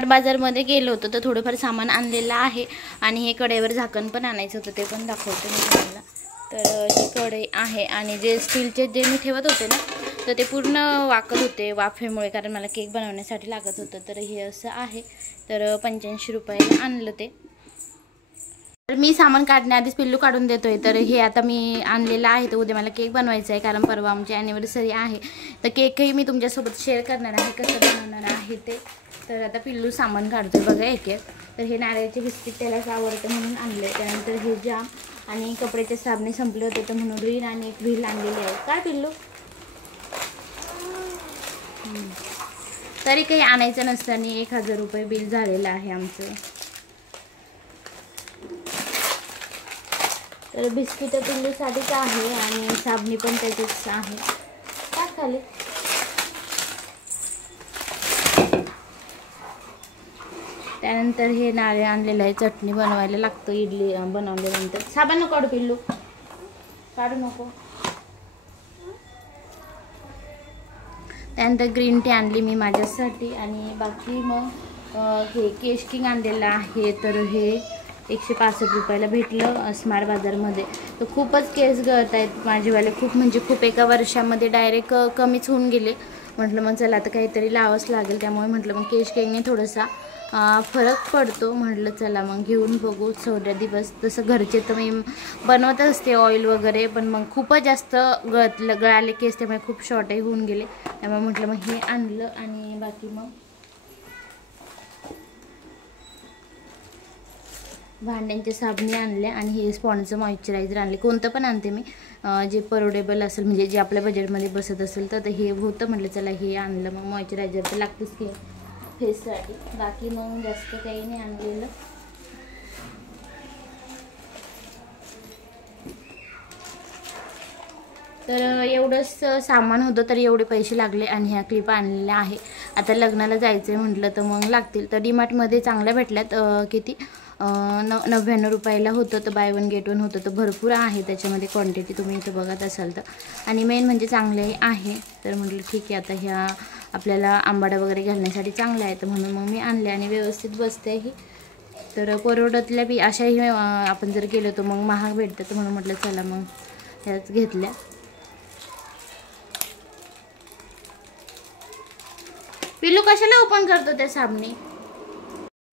Smart बाजारमध्ये गेलो होतो तर थोडंफार सामान आणलेलं आहे आणि हे कढईवर झाकण पण आणायचं होतं, ते पण दाखवते मी तुम्हाला। तर ही कढई आहे आणि जे स्टीलचे जे मी ठेवत होते ना तर ते पूर्ण वाकत होते वाफेमुळे, कारण मला केक बनवण्यासाठी लागत होतं। तर हे असं आहे, तर 85 रुपयाला आणलं ते। तर मी सामान काढण्याआधीच पिल्लू काढून देतोय। तर हे आता मी आणलेलं आहे, तर उद्या मला केक बनवायचा आहे, कारण परवा आमची ॲनिव्हर्सरी आहे। तर केकही मी तुमच्यासोबत शेअर करणार आहे कसं बनवणार आहे ते। तर आता पिल्लू सामान काढतोय बघा एक एक। तर हे नारळाचे बिस्किट त्यालाच आवडतं म्हणून आणले। त्यानंतर हे जाम आणि कपड्याचे साबणे संपले होते तर म्हणून रीन आणि एक व्हील आणलेली आहे। काय पिल्लू? तरी काही आणायचं नसताना 1000 रुपये बिल झालेलं आहे आमचं। तर बिस्किट पिल्लूसाठीच आहे आणि साबणी पण त्याचीच आहे। काय खाली? त्यानंतर हे नारळ आणलेलं आहे, चटणी बनवायला लागतं इडली बनवल्यानंतर। साबण नको काढू पिल्लू, काढू नको। त्यानंतर ग्रीन टी आणली मी माझ्यासाठी आणि बाकी मग हे केश किंग आणलेलं आहे। तर हे 165 रुपयाला भेटलं स्मार्ट बाजारमध्ये। तर खूपच केस गळत आहेत माझेवाले, खूप म्हणजे खूप, एका वर्षामध्ये डायरेक्ट कमीच होऊन गेले। म्हटलं मग चला आता काहीतरी लावावंच लागेल, त्यामुळे म्हटलं मग केश किंगने थोडासा फरक पडतो, म्हटलं चला मग घेऊन बघू 14 दिवस। तसं घरचे तर मी बनवत असते ऑइल वगैरे, पण मग खूपच जास्त गळाले केस, त्यामुळे खूप शॉर्टही होऊन गेले, त्यामुळे म्हटलं मग हे आणलं। आणि बाकी मग भांड्यांचे साबणे आणले आणि हे स्पॉन्जचं मॉइश्चरायझर आणले। कोणतं पण आणते मी जे परवडेबल असेल, म्हणजे जे आपल्या बजेटमध्ये बसत असेल। तर हे होतं, म्हटलं चला हे आणलं। मग मॉइश्चरायझर तर लागतंच की फेससाठी, बाकी मग जास्त काही नाही आणलेलं। तर एवढंच सामान होतं, तर एवढे पैसे लागले आणि ह्या क्लिपा आणलेल्या आहे। आता लग्नाला जायचं आहे म्हटलं तर मग लागतील। तर डीमार्टमध्ये चांगल्या भेटल्यात, किती 99 रुपयाला होतं, तर बाय वन गेट वन होतं। तर भरपूर आहे त्याच्यामध्ये क्वांटिटी, तुम्ही इथं बघत असाल तर। आणि मेन म्हणजे चांगले आहे, तर म्हटलं ठीक आहे आता ह्या आपल्याला आंबाडा वगैरे घालण्यासाठी चांगलं आहे, तर म्हणून मग मी आणले आणि व्यवस्थित बसतेही। तर परवडतल्या बी अशाही आपण जर गेलो तर मग महाग भेटतं, तर म्हणून म्हटलं चला मग ह्याच घेतल्या। पिल्लू कशाला ओपन करतो त्या साबणी?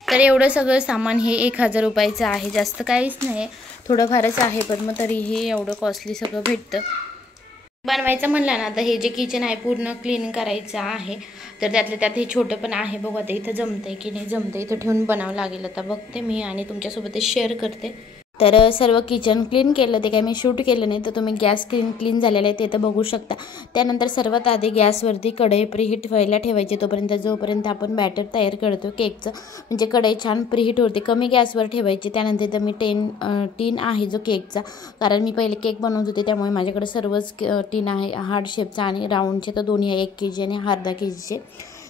तर एवढं सगळं सामान हे 1000 रुपयाचं आहे, जास्त काहीच नाही, थोडंफारच आहे, पण मग तरीही एवढं कॉस्टली सगळं भेटतं। बनवायचं म्हणलं ना, तर हे जे किचन आहे पूर्ण क्लीन करायचं आहे। तर त्यातल्या त्यात हे छोटं पण आहे, बघू आता इथं जमतंय की नाही जमतंय, इथं ठेवून बनावं लागेल। आता बघते मी आणि तुमच्यासोबत ते शेअर करते। तर सर्व किचन क्लीन केलं, ते काय मी शूट केलं नाही, तर तुम्ही गॅस क्लीन झालेला आहे ते तर बघू शकता। त्यानंतर सर्वात आधी गॅसवरती कढई प्रीहीट व्हायला ठेवायची, तोपर्यंत जोपर्यंत आपण बॅटर तयार करतो केकचं, म्हणजे कढई छान प्रीहीट होते, कमी गॅसवर ठेवायची। त्यानंतर तर मी टीन आहे जो केकचा, कारण मी पहिले केक बनवत होते त्यामुळे माझ्याकडे सर्वच टीन आहे, हार्ड शेपचा आणि राऊंडचे, तर दोन्ही आहे, 1 kg आणि अर्धा kgचे।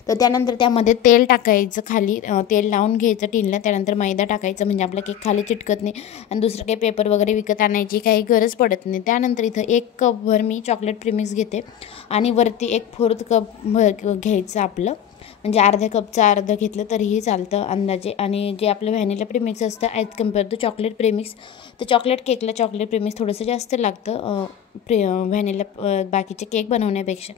तर त्यानंतर त्यामध्ये तेल टाकायचं, खाली तेल लावून घ्यायचं टीनला। त्यानंतर मैदा टाकायचं, म्हणजे आपला केक खाली चिटकत नाही आणि दुसरं काही पेपर वगैरे विकत आणायची काही गरज पडत नाही। त्यानंतर इथं 1 कपभर मी चॉकलेट प्रीमिक्स घेते आणि वरती 1/4 कप घ्यायचं आपलं, म्हणजे अर्ध्या कपचं अर्ध घेतलं तरीही चालतं अंदाजे। आणि जे आपलं व्हॅनिला प्रीमिक्स असतं as compare to chocolate premix, तर चॉकलेट केकला चॉकलेट प्रीमिक्स थोडंसं जास्त लागतं व्हॅनिला बाकीचे केक बनवण्यापेक्षा।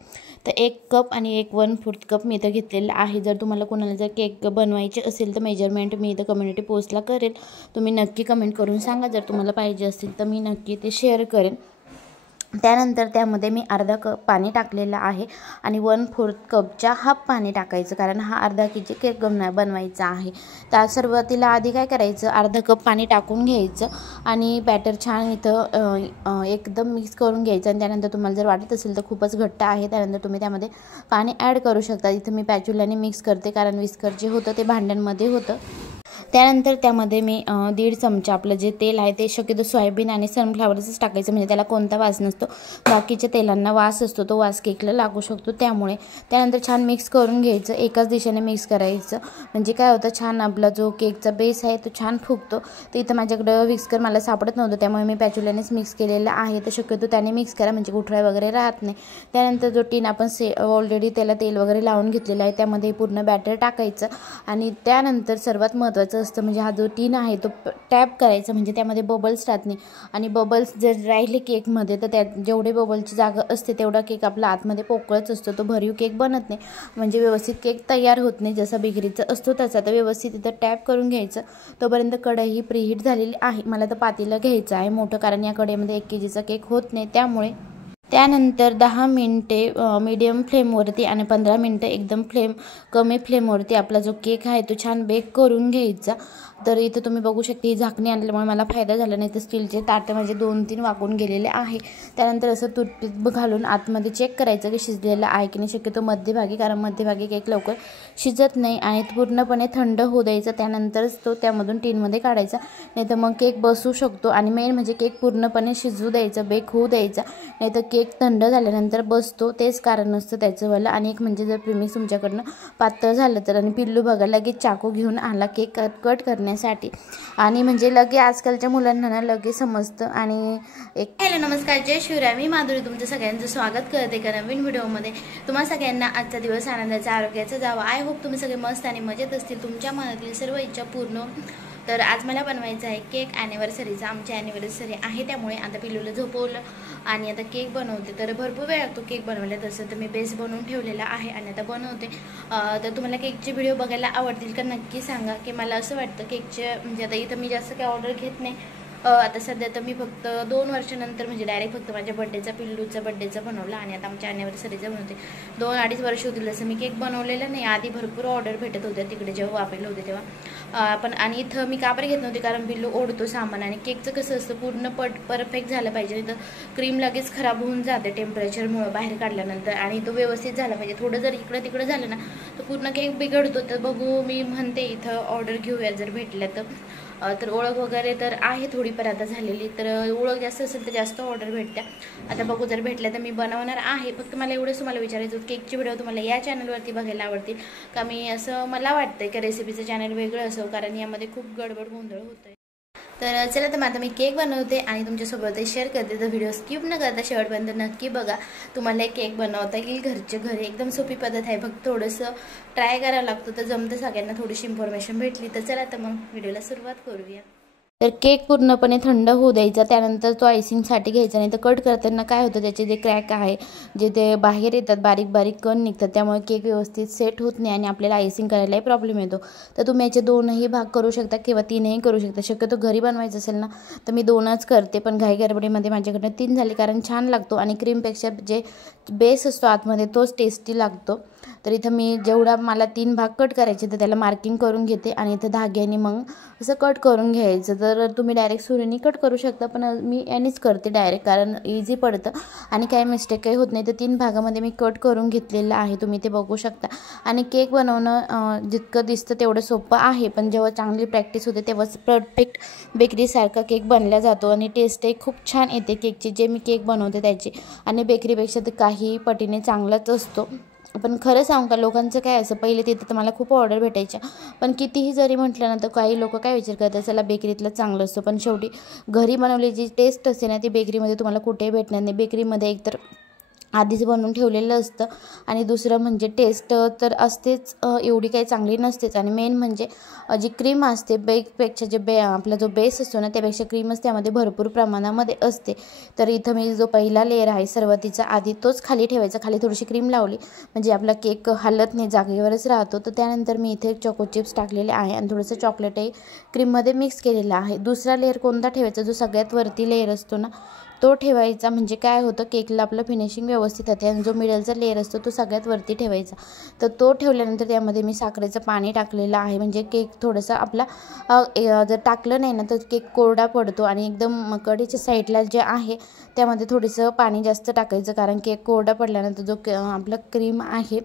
तर 1 कप आणि 1/4 कप मी इथं घेतलेलं आहे। जर तुम्हाला कोणाला जर केक बनवायचे असेल तर मेजरमेंट मी इथं कम्युनिटी पोस्टला करेल, तुम्ही नक्की कमेंट करून सांगा जर तुम्हाला पाहिजे असेल तर मी नक्की ते शेअर करेन। त्यानंतर त्यामध्ये मी अर्धा कप पाणी टाकलेलं आहे आणि 1/4 कपच्या हाफ पाणी टाकायचं, कारण हा अर्धा kg केक बनवायचा आहे। त्या सुरुवातीला आधी काय करायचं, अर्धा कप पाणी टाकून घ्यायचं आणि बॅटर छान इथं एकदम मिक्स करून घ्यायचं। आणि त्यानंतर तुम्हाला जर वाटत असेल तर खूपच घट्ट आहे, त्यानंतर तुम्ही त्यामध्ये पाणी ॲड करू शकता। इथं मी पॅच्युलाने मिक्स करते, कारण विस्कर जे होतं ते भांड्यांमध्ये होतं। त्यानंतर त्यामध्ये मी 1.5 चमचा आपलं जे तेल आहे ते शक्यतो सोयाबीन आणि सनफ्लावरचंच टाकायचं, म्हणजे त्याला कोणता वास नसतो. बाकीच्या तेलांना वास असतो, तो वास केकला लागू शकतो. त्यामुळे त्यानंतर छान मिक्स करून घ्यायचं, एकाच दिशेने मिक्स करायचं. म्हणजे काय होतं, छान आपला जो केकचा बेस आहे तो छान फुगतो. तर इथं माझ्याकडं विस्कर मला सापडत नव्हतं, त्यामुळे मी पॅच्युल्यानेच मिक्स केलेलं आहे. तर शक्यतो त्याने मिक्स करा, म्हणजे गुठळ्या वगैरे राहत नाही. त्यानंतर जो टीन आपण ऑलरेडी त्याला तेल वगैरे लावून घेतलेला आहे त्यामध्ये पूर्ण बॅटर टाकायचं. आणि त्यानंतर सर्वात महत्त्वाचं असतं म्हणजे हा जो टीन आहे तो टॅप करायचा, म्हणजे त्यामध्ये बबल्स राहत नाही. आणि बबल्स जर राहिले केकमध्ये तर त्यात जेवढे बबलची जागा असते तेवढा केक आपला आतमध्ये पोकळच असतो, तो भरीव केक बनत नाही, म्हणजे व्यवस्थित केक तयार होत नाही. जसा बेकरीचा असतो तसा. तर व्यवस्थित इथं टॅप करून घ्यायचं. तोपर्यंत कढई प्रीहीट झालेली आहे. मला तर पातेलं घ्यायचं आहे मोठं, कारण या कढईमध्ये 1 kgचा केक होत नाही. त्यामुळे त्यानंतर 10 मिनिटे मीडियम फ्लेमवरती आणि 15 मिनिटं एकदम कमी फ्लेमवरती आपला जो केक आहे तो छान बेक करून घ्यायचा. तर इथं तुम्ही बघू शकता ही झाकणी आणल्यामुळे मला फायदा झाला, नाही तर स्टीलचे ताटे माझे 2-3 वाकून गेलेले आहे. त्यानंतर असं टूथपिक घालून आतमध्ये चेक करायचं की शिजलेलं आहे की नाही, शक्यतो मध्यभागी, कारण मध्यभागी केक लवकर शिजत नाही. आणि पूर्णपणे थंड होऊ द्यायचं, त्यानंतरच तो त्यामधून टीनमध्ये काढायचा, नाही तर मग केक बसू शकतो. आणि मेन म्हणजे केक पूर्णपणे शिजू द्यायचं, बेक होऊ द्यायचा, नाही तर केक थंड झाल्यानंतर बसतो, तेच कारण असतं त्याचंवालं. आणि एक म्हणजे जर प्रीमिक्स तुमच्याकडनं पातळ झालं तर. आणि पिल्लू बघा लगेच चाकू घेऊन आला केक कट करण्यासाठी, आणि म्हणजे लगेच आजकालच्या मुलांना ना लगेच समजतं. आणि एक हॅलो नमस्कार, जय शिवराय, मी माधुरी तुमचं सगळ्यांचं स्वागत करते एका नवीन व्हिडिओमध्ये. तुम्हा सगळ्यांना आजचा दिवस आनंदाचा आरोग्याचा जावा. आय होप तुम्ही सगळे मस्त आणि मजेत असतील, तुमच्या मनातील सर्व इच्छा पूर्ण. तर आज मला बनवायचं आहे केक ॲनिव्हर्सरीचा. आमची ॲनिव्हर्सरी आहे, त्यामुळे आता पिल्लूला झोपवलं आणि आता केक बनवते. तर भरपूर वेळ लागतो केक बनवायला, तसं तर मी बेस बनवून ठेवलेला आहे आणि आता बनवते. तर तुम्हाला केकचे व्हिडिओ बघायला आवडतील का नक्की सांगा. की मला असं वाटतं केकचे, म्हणजे आता इथं मी जास्त काही ऑर्डर घेत नाही. आता सध्या तर मी फक्त 2 वर्षानंतर म्हणजे डायरेक्ट फक्त माझ्या बड्डेचा, पिल्लूचा बड्डेचा बनवला आणि आता आमच्या ॲनिव्हर्सरीचा बनवते. 2-2.5 वर्ष होतील असं मी केक बनवलेला नाही. आधी भरपूर ऑर्डर भेटत होत्या तिकडे जेव्हा वापरले होते तेव्हा. पण आणि इथं मी का बरं घेत नव्हते, कारण पिल्लू ओढतो सामान. आणि केकचं कसं असतं, पूर्ण परफेक्ट झालं पाहिजे, नाही तर क्रीम लगेच खराब होऊन जाते टेम्परेचरमुळे बाहेर काढल्यानंतर. आणि तो व्यवस्थित झाला पाहिजे, थोडं जर इकडं तिकडं झालं ना तर पूर्ण केक बिघडतो. तर बघू, मी म्हणते इथं ऑर्डर घेऊया जर भेटल्या तर ओळख वगैरे तर आहे थोडीफार आता झालेली. तर ओळख जास्त असेल तर जास्त ऑर्डर भेटत्या. आता बघू, जर भेटल्या तर मी बनवणार आहे. फक्त मला एवढंच तुम्हाला विचारायचं, केकचे व्हिडिओ तुम्हाला या चॅनलवरती बघायला आवडतील का? मी असं मला वाटतं की रेसिपीचं चॅनल वेगळं असावं, कारण यामध्ये खूप गडबड गोंधळ होतोय. तर चला, तर आता मी केक बनवते आणि तुमच्यासोबत शेअर करते. तर व्हिडिओ स्किप न करता शेवटपर्यंत नक्की बघा. तुम्हाला केक बनवता येईल घरच्या घरी, एकदम सोपी पद्धत आहे, फक्त थोडंसं ट्राय करावं लागतं तर जमतं सगळ्यांना. थोडीशी इन्फॉर्मेशन भेटली तर चला, तर मग व्हिडिओला सुरुवात करूया. तर केक पूर्णपणे थंड होऊ द्यायचा, त्यानंतर तो आयसिंगसाठी घ्यायचा. नाही तर कट करताना काय होतं, त्याचे जे क्रॅक आहे जे ते बाहेर येतात, बारीक बारीक कण निघतात, त्यामुळे केक व्यवस्थित सेट होत नाही आणि आपल्याला आयसिंग करायलाही प्रॉब्लेम येतो. तर तुम्ही याचे 2ही भाग करू शकता किंवा 3ही करू शकता. शक्यतो घरी बनवायचं असेल ना तर मी 2च करते, पण घाई गडबडीमध्ये माझ्याकडनं 3 झाले, कारण छान लागतो आणि क्रीमपेक्षा जे बेस असतो आतमध्ये तोच टेस्टी लागतो. तर इथं मी जेवढा मला 3 भाग कट करायचे तर त्याला मार्किंग करून घेते आणि इथं धाग्याने मग असं कट करून घ्यायचं. तर तुम्ही डायरेक्ट सुरीने कट करू शकता, पण मी यानेच करते डायरेक्ट, कारण इझी पडतं आणि काही मिस्टेक काही होत नाही. तर 3 भागामध्ये मी कट करून घेतलेलं आहे, तुम्ही ते बघू शकता. आणि केक बनवणं जितकं दिसतं तेवढं सोपं आहे, पण जेव्हा चांगली प्रॅक्टिस होते तेव्हाच परफेक्ट बेकरीसारखा केक बनला जातो आणि टेस्टही खूप छान येते केकची, जे मी केक बनवते त्याची. आणि बेकरीपेक्षा तर काही पटीने चांगलाच असतो. पण खरं सांगू का, लोकांचं काय असं, पहिले तिथं तर मला खूप ऑर्डर भेटायच्या, पण कितीही जरी म्हटलं ना तर काही लोक काय विचार करतात, चला बेकरीतलं चांगलं असतं, पण शेवटी घरी बनवलेली जी टेस्ट असते ना ती बेकरीमध्ये तुम्हाला कुठेही भेटणार नाही. बेकरीमध्ये एकतर आधीच बनवून ठेवलेलं असतं आणि दुसरं म्हणजे टेस्ट तर असतेच, एवढी काही चांगली नसतेच. आणि मेन म्हणजे जी क्रीम असते बेकपेक्षा जे आपला जो बेस असतो ना त्यापेक्षा क्रीमच त्यामध्ये भरपूर प्रमाणामध्ये असते. तर इथं मी जो पहिला लेअर आहे सर्वातीचा आधी तोच खाली ठेवायचा, खाली थोडीशी क्रीम लावली म्हणजे आपला केक हलत नाही, जागेवरच राहतो. तर त्यानंतर मी इथे चॉको चिप्स टाकलेले आहे आणि थोडंसं चॉकलेटही क्रीममध्ये मिक्स केलेलं आहे. दुसरा लेअर कोणता ठेवायचा, जो सगळ्यात वरती लेअर असतो ना तो ठेवायचा. म्हणजे काय होतं, केकला आपलं फिनिशिंग व्यवस्थित येते आणि जो मिडलचा लेअर असतो तो सगळ्यात वरती ठेवायचा. तर तो ठेवल्यानंतर त्यामध्ये मी साखरेचं पाणी टाकलेलं आहे. म्हणजे केक थोडंसं आपला जर टाकलं नाही ना तर केक कोरडा पडतो आणि एकदम कढईच्या साईडला जे आहे त्यामध्ये थोडंसं पाणी जास्त टाकायचं, कारण केक कोरडा पडल्यानंतर जो आपला क्रीम आहे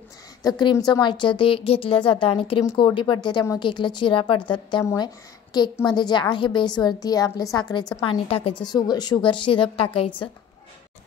तर क्रीमचं मॉइश्चर ते घेतलं जातं आणि क्रीम कोरडी पडते, त्यामुळे केकला चिरा पडतात. त्यामुळे केकमध्ये जे आहे बेसवरती आपलं साखरेचं पाणी टाकायचं, शुगर सिरप टाकायचं.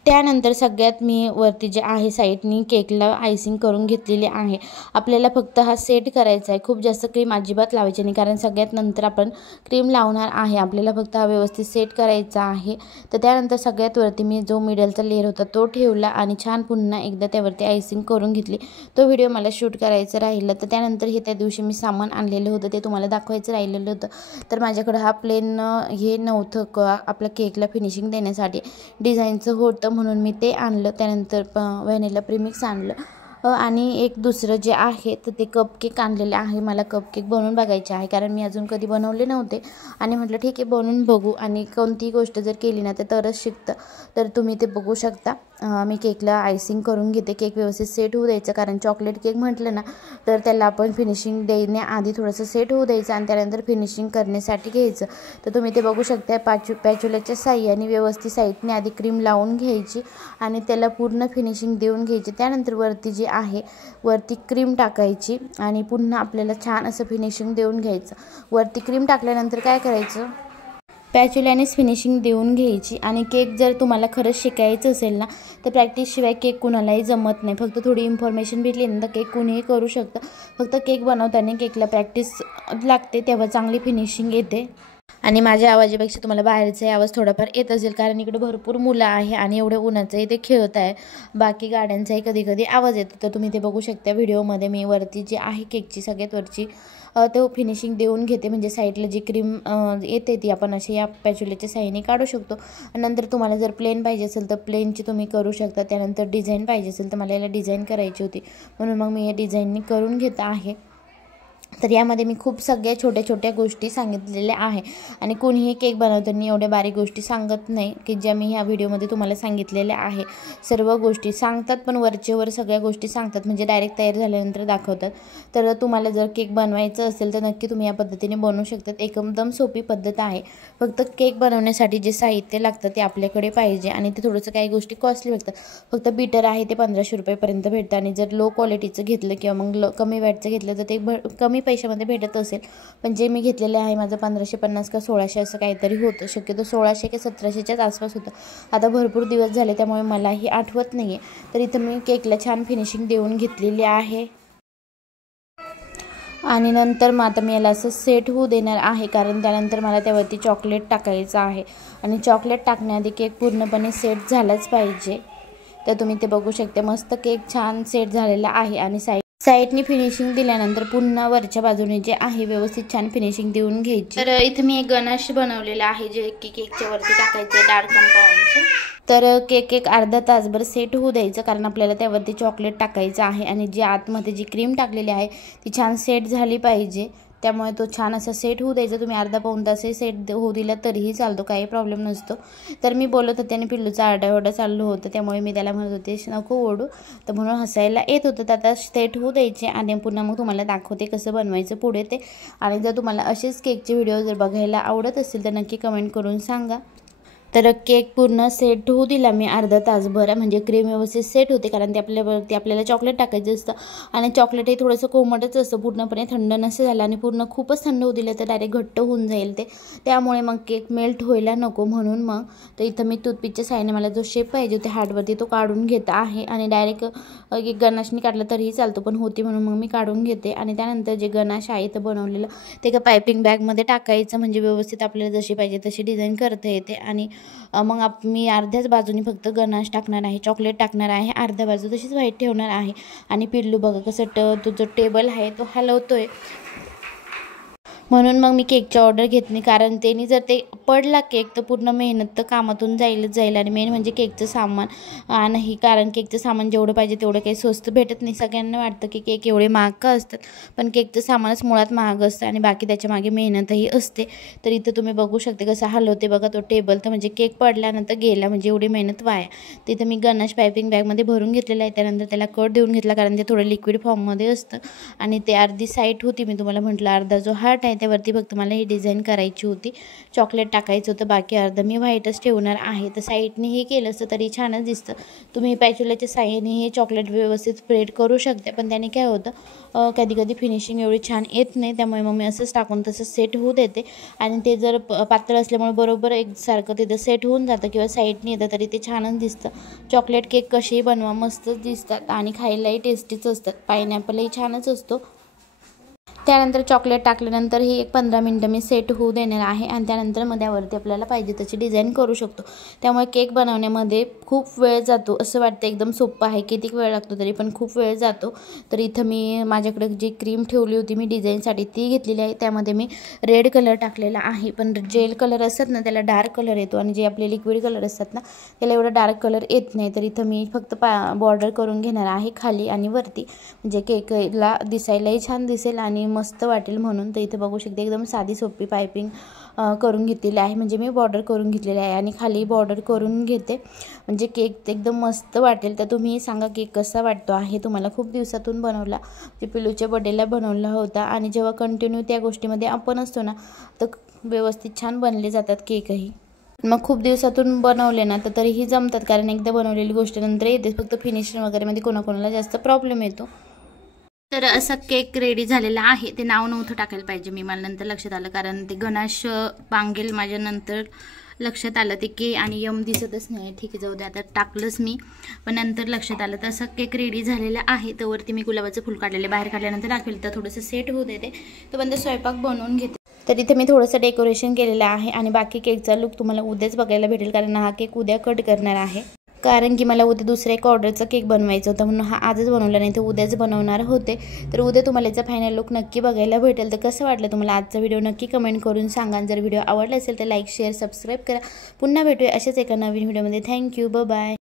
त्यानंतर सगळ्यात मी वरती जे आहे साईडनी केकला आयसिंग करून घेतलेली आहे. आपल्याला फक्त हा सेट करायचा आहे, खूप जास्त क्रीम अजिबात लावायची नाही, कारण सगळ्यात नंतर आपण क्रीम लावणार आहे. आपल्याला फक्त हा व्यवस्थित सेट करायचा आहे. तर त्यानंतर सगळ्यात वरती मी जो मिडलचा लेअर होता तो ठेवला आणि छान पुन्हा एकदा त्यावरती आयसिंग करून घेतली. तो व्हिडिओ मला शूट करायचं राहिलं. तर त्यानंतर हे त्या दिवशी मी सामान आणलेलं होतं ते तुम्हाला दाखवायचं राहिलेलं होतं. तर माझ्याकडं हा प्लेन हे नव्हतं आपल्या केकला फिनिशिंग देण्यासाठी, डिझाईनचं होतं म्हणून मी ते आणलं. त्यानंतर व्हॅनिला प्रीमिक्स आणलं आणि एक दुसरं जे आहे तर ते कपकेक आणलेले आहे. मला कपकेक बनवून बघायचे आहे, कारण मी अजून कधी बनवले नव्हते आणि म्हटलं ठीक आहे बनवून बघू. आणि कोणती गोष्ट जर केली ना तर तरच शिकतं. तर तुम्ही ते बघू शकता. मी केकला आयसिंग करून घेते. केक व्यवस्थित सेट होऊ द्यायचं, कारण चॉकलेट केक म्हटलं ना तर त्याला आपण फिनिशिंग देण्याआधी थोडंसं सेट होऊ द्यायचं आणि त्यानंतर फिनिशिंग करण्यासाठी घ्यायचं. तर तुम्ही ते बघू शकता. पॅच्युलाच्या साह्याने व्यवस्थित साईडने आधी क्रीम लावून घ्यायची आणि त्याला पूर्ण फिनिशिंग देऊन घ्यायची. त्यानंतर वरती जी आहे वरती क्रीम टाकायची आणि पुन्हा आपल्याला छान असं फिनिशिंग देऊन घ्यायचं. वरती क्रीम टाकल्यानंतर काय करायचं, पॅच्युल्यानेच फिनिशिंग देऊन घ्यायची. आणि केक जर तुम्हाला खरंच शिकायचं असेल ना तर प्रॅक्टिसशिवाय केक कुणालाही जमत नाही. फक्त थोडी इन्फॉर्मेशन भेटली ना तर केक कुणीही करू शकतं. फक्त केक बनवताना केकला प्रॅक्टिस लागते, तेव्हा चांगली फिनिशिंग येते. आणि माझ्या आवाजापेक्षा तुम्हाला बाहेरचा आवाज थोडाफार येत असेल, कारण इकडे भरपूर मुलं आहे आणि एवढ्या उन्हाचंही ते खेळत आहे. बाकी गाड्यांचाही कधी कधी आवाज येतो. तर तुम्ही ते बघू शकता व्हिडिओमध्ये. मी वरती जी आहे केकची सगळ्यात वरची तो फिनिशिंग देऊन घेते. म्हणजे साईडला जी क्रीम येते ती आपण अशी या पॅच्युल्याच्या साह्याने काढू शकतो. नंतर तुम्हाला जर प्लेन पाहिजे असेल तर प्लेनची तुम्ही करू शकता. त्यानंतर डिझाईन पाहिजे असेल तर मला याला डिझाईन करायची होती, म्हणून मग मी हे डिझाईननी करून घेत आहे. तर यामध्ये मी खूप सगळ्या छोट्या छोट्या गोष्टी सांगितलेल्या आहे आणि कोणीही केक बनवताना एवढ्या बारीक गोष्टी सांगत नाही की ज्या मी ह्या व्हिडिओमध्ये तुम्हाला सांगितलेल्या आहे. सर्व गोष्टी सांगतात पण वरचेवर सगळ्या गोष्टी सांगतात, म्हणजे डायरेक्ट तयार झाल्यानंतर दाखवतात. तर तुम्हाला जर केक बनवायचं असेल तर नक्की तुम्ही या पद्धतीने बनवू शकतात. एकदम सोपी पद्धत आहे. फक्त केक बनवण्यासाठी जे साहित्य लागतं ते आपल्याकडे पाहिजे आणि ते थोडंसं काही गोष्टी कॉस्टली भेटतात. फक्त बीटर आहे ते 1500 रुपयेपर्यंत भेटतं आणि जर लो क्वालिटीचं घेतलं किंवा मग कमी वॅटचं घेतलं तर ते कमी पैशामध्ये भेटत असेल. पण जे मी घेतलेलं आहे माझं 1550 का 1600 असं काहीतरी होतं. शक्यतो 1600 की 1700च्याच आसपास होतं. आता भरपूर दिवस झाले त्यामुळे मलाही आठवत नाही आहे. तर इथं मी केकला छान फिनिशिंग देऊन घेतलेली आहे आणि नंतर मग आता मी याला असं सेट होऊ देणार आहे, कारण त्यानंतर मला त्यावरती चॉकलेट टाकायचं आहे आणि चॉकलेट टाकण्याआधी केक पूर्णपणे सेट झालाच पाहिजे. तर तुम्ही ते बघू शकता. मस्त केक छान सेट झालेला आहे आणि साईडनी फिनिशिंग दिल्यानंतर पुन्हा वरच्या बाजूने जे आहे व्यवस्थित छान फिनिशिंग देऊन घ्यायची. तर इथे मी एक गणाश बनवलेला आहे जे की केकच्या वरती टाकायचं डार्क कंपाऊंडचं. तर केक एक अर्धा तासभर सेट होऊ द्यायचं, कारण आपल्याला त्यावरती चॉकलेट टाकायचं आहे आणि जी आतमध्ये जी क्रीम टाकलेली आहे ती छान सेट झाली पाहिजे. त्यामुळे तो छान असा सेट होऊ द्यायचा. तुम्ही अर्धा पाऊण तासही सेट होऊ दिला तरीही चालतो, काही प्रॉब्लेम नसतो. तर मी बोलत होते आणि पिल्लूचा आरडाओरडा चालू होतं, त्यामुळे मी त्याला म्हणत होते नको ओढू, तर म्हणून हसायला येत होतं. तर आता सेट होऊ द्यायचे आणि पुन्हा मग तुम्हाला दाखवते कसं बनवायचं पुढे ते. आणि जर तुम्हाला असेच केकचे व्हिडिओ जर बघायला आवडत असतील तर नक्की कमेंट करून सांगा. तर केक पूर्ण सेट होऊ दिला मी अर्धा तासभर, म्हणजे क्रीम व्यवस्थित सेट होते, कारण ते आपल्याला चॉकलेट टाकायचं असतं आणि चॉकलेट हे थोडंसं कोमटच असतं, पूर्णपणे थंड नसं झालं आणि पूर्ण खूपच थंड होऊ दिलं तर डायरेक्ट घट्ट होऊन जाईल ते. त्यामुळे मग केक मेल्ट व्हायला नको म्हणून मग तर इथं मी टूथपिकच्या साईडने मला जो शेप पाहिजे होते हार्टवरती तो काढून घेत आहे आणि डायरेक्ट एक गणाशनी काढलं तरीही चालतो, पण होती म्हणून मग मी काढून घेते. आणि त्यानंतर जे गणाश आहे इथं बनवलेलं ते एका पायपिंग बॅगमध्ये टाकायचं, म्हणजे व्यवस्थित आपल्याला जशी पाहिजे तशी डिझाईन करता येते. आणि मग मी अर्ध्याच बाजूनी फक्त गणाश टाकणार आहे, चॉकलेट टाकणार आहे, अर्ध्या बाजू तशीच व्हाईट ठेवणार आहे. आणि पिल्लू बघा कसं तो जो टेबल आहे तो हलवतोय. म्हणून मग मी केकची ऑर्डर घेत नाही, कारण त्यांनी जर ते पडला केक तर पूर्ण मेहनत तर कामातून जाईल आणि मेन म्हणजे केकचं सामान नाही, कारण केकचं सामान जेवढं पाहिजे तेवढं काही स्वस्त भेटत नाही. सगळ्यांना वाटतं की केक एवढे महाग का असतात, पण केकचं सामानच मुळात महाग असतं आणि बाकी त्याच्या मागे मेहनतही असते. तर इथं तुम्ही बघू शकते कसं हलवते बघा तो टेबल, तर म्हणजे केक पडल्यानंतर गेला म्हणजे एवढी मेहनत वाया. तिथं मी गणेश पायपिंग बॅगमध्ये भरून घेतलेलं आहे. त्यानंतर त्याला कट देऊन घेतला, कारण ते थोडं लिक्विड फॉर्ममध्ये असतं आणि ते अर्धी साईड होती, मी तुम्हाला म्हटलं अर्धा जो हार्ट आहे त्यावरती फक्त मला ही डिझाईन करायची होती. चॉकलेट टाकायचं होतं, बाकी अर्ध मी व्हाईटच ठेवणार आहे. तर साईडने हे केलं असतं तरी छानच दिसतं. तुम्ही पॅचुल्याच्या साईडने हे चॉकलेट व्यवस्थित स्प्रेड करू शकते, पण त्याने काय होतं कधी कधी फिनिशिंग एवढी छान येत नाही. त्यामुळे मग मी असंच टाकून तसं सेट होऊ देते आणि ते जर पातळ असल्यामुळे बरोबर एकसारखं तिथं सेट होऊन जातं किंवा साईडने येतं तरी ते छानच दिसतं. चॉकलेट केक कसेही बनवा मस्तच दिसतात आणि खायलाही टेस्टीच असतात. पायनॅपलही छानच असतो. त्यानंतर चॉकलेट टाकल्यानंतर ही एक 15 मिनटं मी सेट होऊ देणार आहे आणि त्यानंतर मध्यावरती आपल्याला पाहिजे तशी डिझाईन करू शकतो. त्यामुळे केक बनवण्यामध्ये खूप वेळ जातो, असं वाटतं एकदम सोपं आहे, किती वेळ लागतो तरी पण खूप वेळ जातो. तर इथं मी माझ्याकडे जी क्रीम ठेवली होती मी डिझाईनसाठी ती घेतलेली आहे. त्यामध्ये मी रेड कलर टाकलेला आहे, पण जेल कलर असतात ना त्याला डार्क कलर येतो आणि जे आपले लिक्विड कलर असतात ना त्याला एवढा डार्क कलर येत नाही. तर इथं मी फक्त बॉर्डर करून घेणार आहे खाली आणि वरती, म्हणजे केकला दिसायलाही छान दिसेल आणि मस्त वाटेल म्हणून. तर इथे बघू शकते एकदम साधी सोपी पायपिंग करून घेतलेली आहे, म्हणजे मी बॉर्डर करून घेतलेली आहे आणि खाली बॉर्डर करून घेते म्हणजे केक एकदम मस्त वाटेल. तर तुम्ही सांगा केक कसा वाटतो आहे तुम्हाला. खूप दिवसातून बनवला, ते पिलूच्या बर्थडेला बनवला होता आणि जेव्हा कंटिन्यू त्या गोष्टीमध्ये आपण असतो ना तर व्यवस्थित छान बनले जातात केकही. मग खूप दिवसातून बनवले ना तर तरीही जमतात, कारण एकदा बनवलेली गोष्ट नंतर येते, फक्त फिनिशिंग वगैरेमध्ये कोणाकोणाला जास्त प्रॉब्लेम येतो. तर असा केक रेडी झालेला आहे. ते नाव नव्हतं टाकायला पाहिजे मी, मला नंतर लक्षात आलं, कारण ते गणेश पांगेल माझ्या नंतर लक्षात आलं ते के आणि यम दिसतच नाही. ठीक आहे जाऊ दे, आता टाकलंच मी, पण नंतर लक्षात आलं. तर असा केक रेडी झालेला आहे. तर वरती मी गुलाबाचं फुल काढलेलं, बाहेर काढल्यानंतर दाखवेल. तर थोडंसं सेट होऊ देते, तर बंद स्वयंपाक बनवून घेते. तर इथे मी थोडंसं डेकोरेशन केलेलं आहे आणि बाकी केकचा लुक तुम्हाला उद्याच बघायला भेटेल, कारण हा केक उद्या कट करणार आहे. कारण की मला उद्या दुसऱ्या एक ऑर्डरचा केक बनवायचा होता, म्हणून हा आजच बनवला नाही तर उद्याच बनवणार होते. तर उद्या तुम्हाला याचा फायनल लुक नक्की बघायला भेटेल. तर कसं वाटलं तुम्हाला आजचा व्हिडिओ नक्की कमेंट करून सांगा. जर व्हिडिओ आवडला असेल तर लाईक शेअर सबस्क्राईब करा. पुन्हा भेटूया अशाच एका नवीन व्हिडिओमध्ये. Thank you, bye.